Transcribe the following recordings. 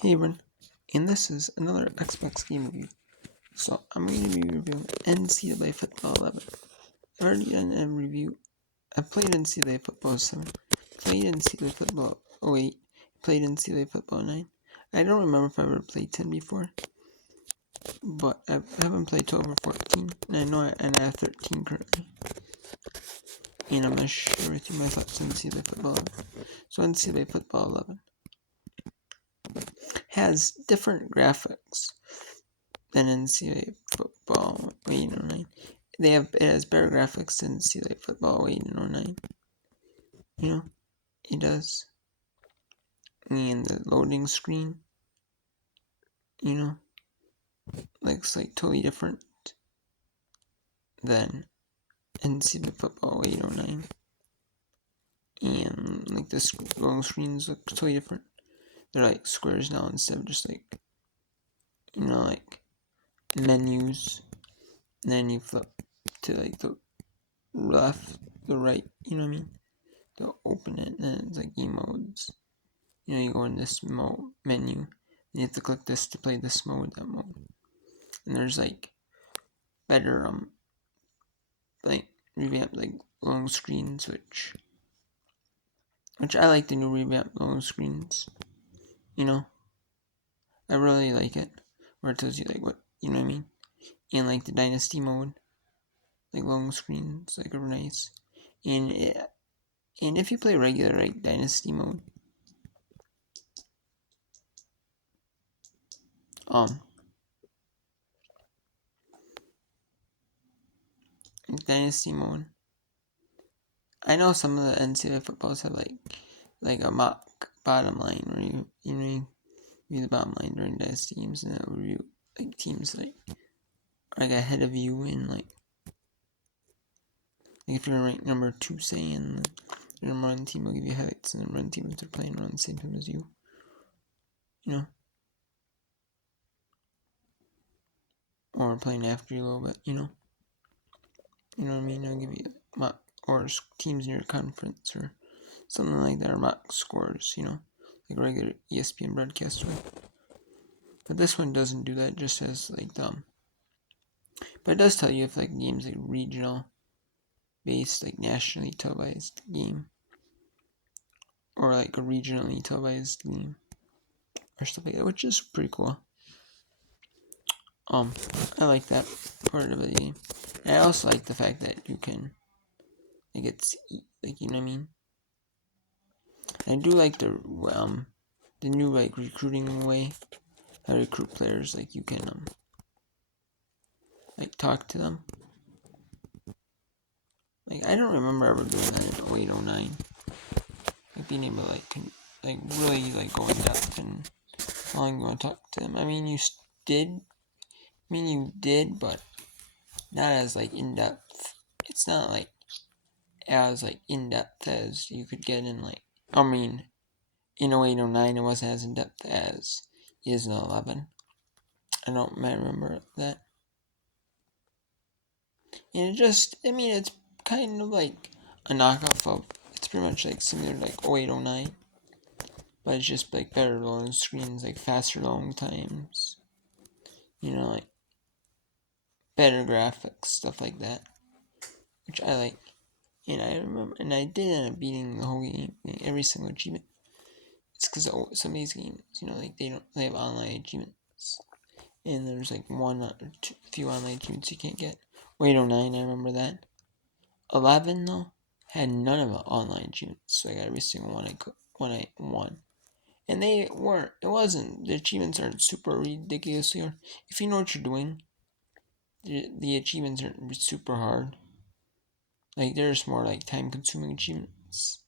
Hey everyone, and this is another Xbox game review. So I'm going to be reviewing NCAA Football 11. I've already done a review. I played NCAA Football 7, played NCAA Football 08, played NCAA Football 9. I don't remember if I ever played 10 before, but I haven't played 12 or 14, and I know I have 13 currently. And I'm going to share with you my thoughts on NCAA Football 11. So NCAA Football 11 has different graphics than NCAA Football 8 and 09. It has better graphics than NCAA Football 8 and 09. You know, it does. And the loading screen, looks like totally different than NCAA Football 8 or 09. And like the loading screens look totally different. They're like squares now instead of just like, like menus. And then you flip to like the left, the right, you know what I mean? To open it, and then it's like emotes. You go in this menu, and you have to click this to play this mode, that mode. And there's like better like revamped like long screens, which I like the new revamped long screens. I really like it, where it tells you like what what I mean, and like the dynasty mode, like long screens, like are nice. And if you play regular like dynasty mode, dynasty mode, I know some of the NCAA footballs have like a mock bottom line where you read the bottom line during dynasty games, and that will review like teams like ahead of you, and like if you're ranked number 2, say, and your number 1 team will give you highlights, and the run team if they're playing around the same time as you, or playing after you a little bit, you know what I mean? I'll give you mock or teams in your conference or something like that, or mock scores, like regular ESPN broadcast would. But this one doesn't do that, just as like but it does tell you if like games like regional based, like nationally televised game, or like a regionally televised game, or stuff like that, which is pretty cool. I like that part of the game. And I also like the fact that you can, like, it's like, you know what I mean. And I do like the new like recruiting way. How to recruit players, like you can like talk to them. Like I don't remember ever doing that in 0809. Like being able to like really like go in depth and how long you want to talk to them. I mean you did, but not as like in depth. It's not like as like in depth as you could get in like in 0809 it wasn't as in depth as it is in 11. I don't remember that. And it's kind of like a knockoff of, it's pretty much like similar to like 0809, but it's just like better loading screens, like faster loading times, like better graphics, stuff like that, which I like. And I remember, and I did end up beating the whole game, every single achievement. It's because some of these games, like they have online achievements, and there's like one or few online achievements you can't get. 0809, I remember that. 11 though had none of the online achievements, so I got every single one I won. And they weren't. It wasn't. The achievements aren't super ridiculously hard. If you know what you're doing, the achievements aren't super hard. Like there's more like time-consuming achievements.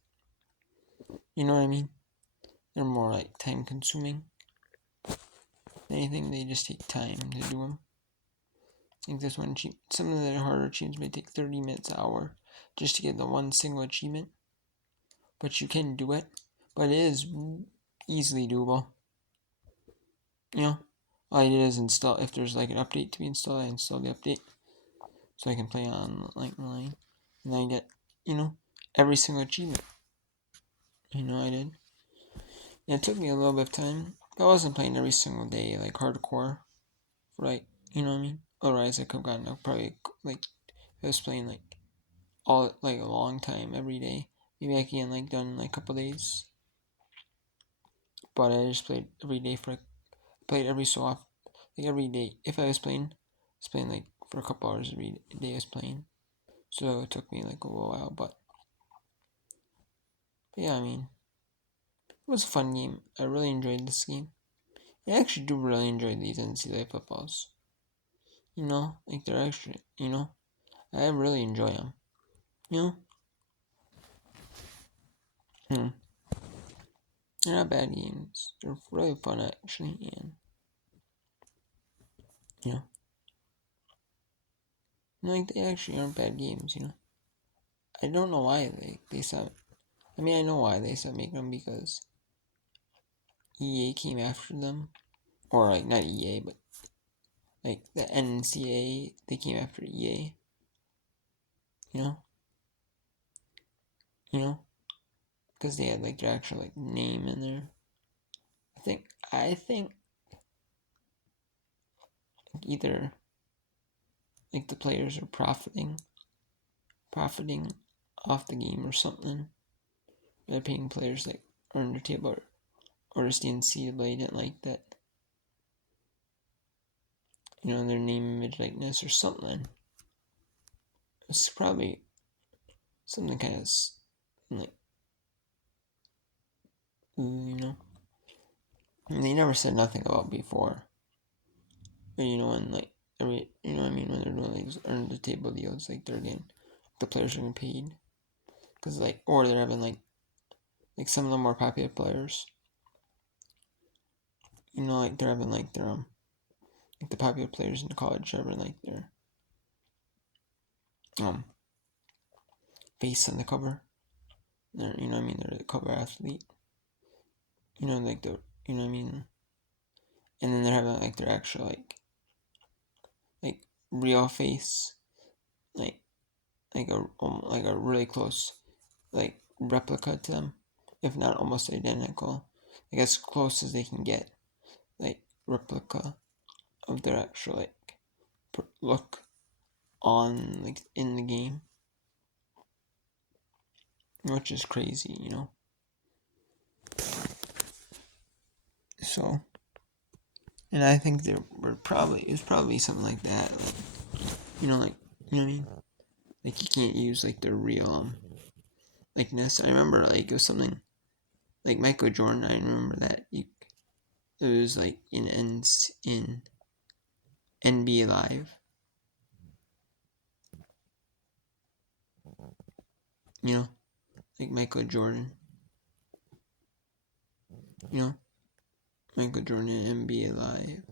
You know what I mean? They're more like time-consuming. Anything, they just take time to do them. I think this one, some of the harder achievements may take 30 minutes an hour just to get the one single achievement. But you can do it. But it is easily doable. All I did is install, if there's like an update to be installed, I install the update. So I can play online. And I get, every single achievement. I did. And it took me a little bit of time, I wasn't playing every single day, like hardcore, right? You know what I mean? Otherwise, I could have gotten probably like I was playing like all like a long time every day. Maybe I could get like done in like a couple days. But I just played every day played every so often, like every day. If I was playing like for a couple hours every day. I was playing, so it took me like a little while. But yeah, I mean, it was a fun game. I really enjoyed this game. I actually do really enjoy these NCAA footballs. Like they're actually, I really enjoy them. You know, hmm. They're not bad games. They're really fun actually, and you know, like they actually aren't bad games. I don't know why they stopped. I mean, I know why they stopped making them because EA came after them, or like not EA, but like the NCAA. They came after EA. You know, you know, because they had like their actual like name in there. I think either like the players are profiting off the game or something. They're paying players like earn their table, or just the NCAA didn't like that. Their name, image, likeness, or something. It's probably something kind of like, And they never said nothing about before. But when like you know what I mean, when they're doing like earn the table deals, like they're getting the players are getting paid, because like, or they're having like some of the more popular players. Like they're having like their like the popular players in the college having like their um face on the cover. They're what I mean, they're the cover athlete. Like the what I mean, and then they're having like their actual like real face, like like a really close like replica to them, if not almost identical, like as close as they can get, like replica of their actual like look on like in the game, which is crazy. So, and I think there were probably it was probably something like that, like like you know what I mean, like you can't use like the real likeness. I remember like it was something like Michael Jordan. I remember that it was like in NBA Live. Like Michael Jordan. You know, Michael Jordan in NBA Live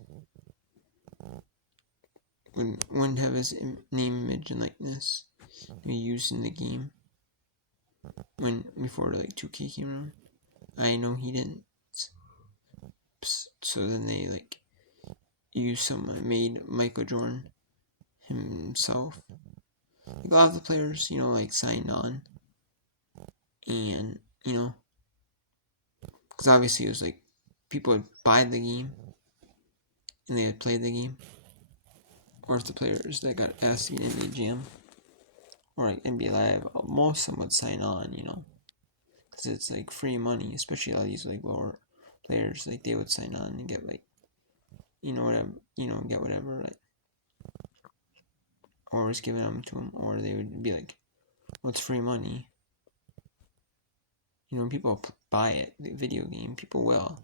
wouldn't have his name, image, and likeness be used in the game before like 2K came around. I know he didn't. So then they like used someone made Michael Jordan himself. Like a lot of the players, like signed on, and because obviously it was like people would buy the game and they would play the game, or if the players that got asked to get in the jam or like NBA Live, most of them would sign on, because it's like free money, especially all these like lower players, like they would sign on and get like, whatever, get whatever, like, or was giving them to them, or they would be like, what's free money? People buy it, the video game, people will,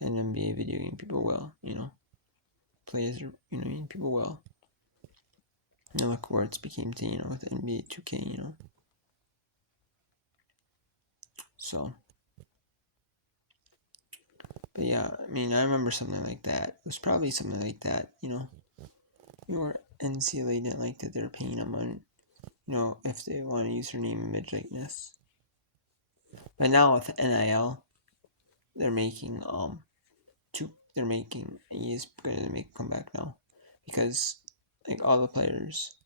an NBA video game, people will, players, people will. And look where it's became to, with NBA 2K, So, but yeah, I mean, I remember something like that. It was probably something like that, Your NCAA didn't like that they're paying them on, if they want to use their name, image, likeness. But now with NIL, they're making he's gonna make a comeback now, because like all the players,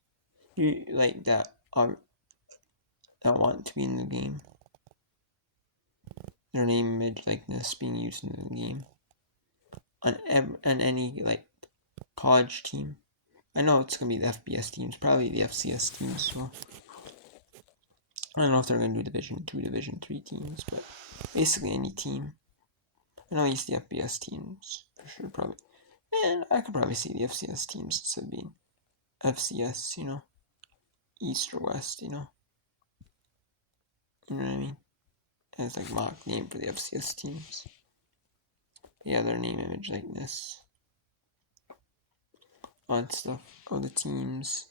you like that want to be in the game, their name, image, likeness being used in the game. on any like college team. I know it's gonna be the FBS teams, probably the FCS teams. So I don't know if they're gonna do Division 2, Division 3 teams, but basically any team. I know it's the FBS teams for sure, probably, and I could probably see the FCS teams instead of being FCS. East or West. You know what I mean? As like mock name for the FCS teams. Yeah, their name, image, likeness, on stuff of the teams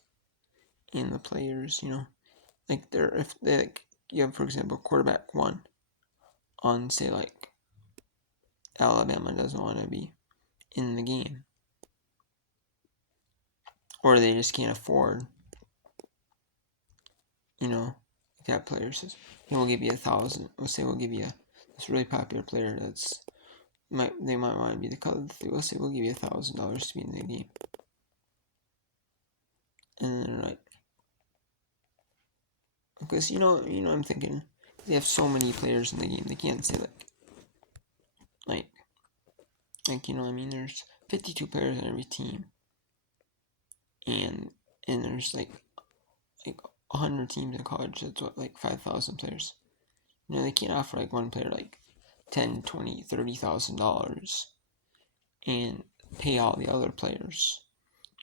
and the players. Like if they like you have, for example, quarterback 1 on, say, like Alabama doesn't want to be in the game, or they just can't afford, that player says, hey, we'll give you 1,000. We'll say we'll give you this really popular player they might want to be the color. We'll say we'll give you $1,000 to be in the game, and then like, because I'm thinking, they have so many players in the game, they can't say like what I mean. There's 52 players on every team, and there's like 100 teams in college. That's what, like 5,000 players. They can't offer like one player like $10, $20, $30,000 and pay all the other players.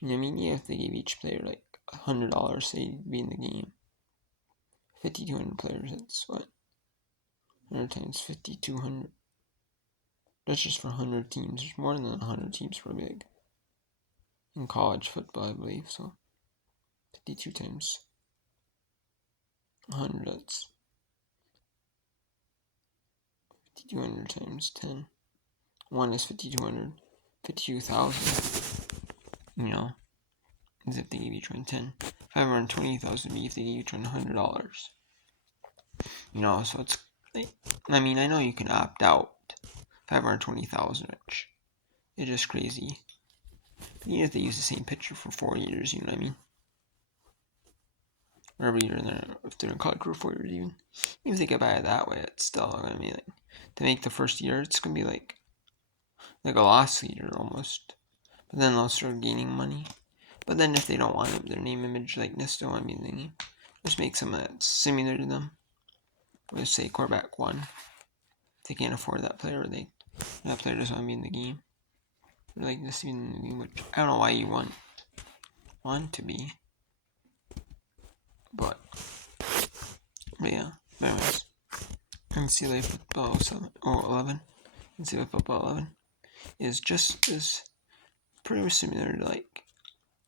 I mean? Yeah, if they gave each player like $100, say, to be in the game, 5,200 players. That's what, 100 times 5,200. That's just for 100 teams. There's more than 100 teams for big in college football, I believe. So 52 times 100. That's 5,200 times 10. 1 is 5,200. 52,000. As if they gave each one 10. 520,000 would be if they gave each one $100. So it's like, I mean, I know you can opt out. 520,000, which is just crazy. Even if they use the same picture for 4 years, you know what I mean? Or every year, if they're in college for 4 years, even if they get by it that way, it's still gonna be like, to make the first year, it's gonna be like a loss leader almost. But then they'll start gaining money. But then if they don't want their name, image, likeness, don't want to be in the game, just make something that's similar to them. Let's say quarterback 1. If they can't afford that player, or that player doesn't want to be in the game, or like this in the game, which I don't know why you want to be, but yeah. But anyways, NCAA football 11, NCAA football 11 is just as pretty much similar to like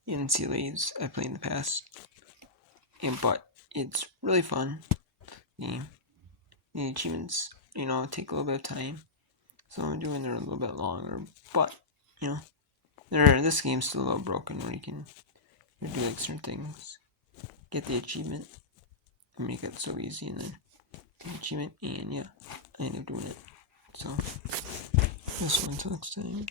NCAAs I played in the past, but it's really fun game. The achievements, take a little bit of time. So I'm doing it a little bit longer, but this game's still a little broken where you can do like certain things, get the achievement, and make it so easy, and then get the achievement, and yeah, I end up doing it. So this one, until next time.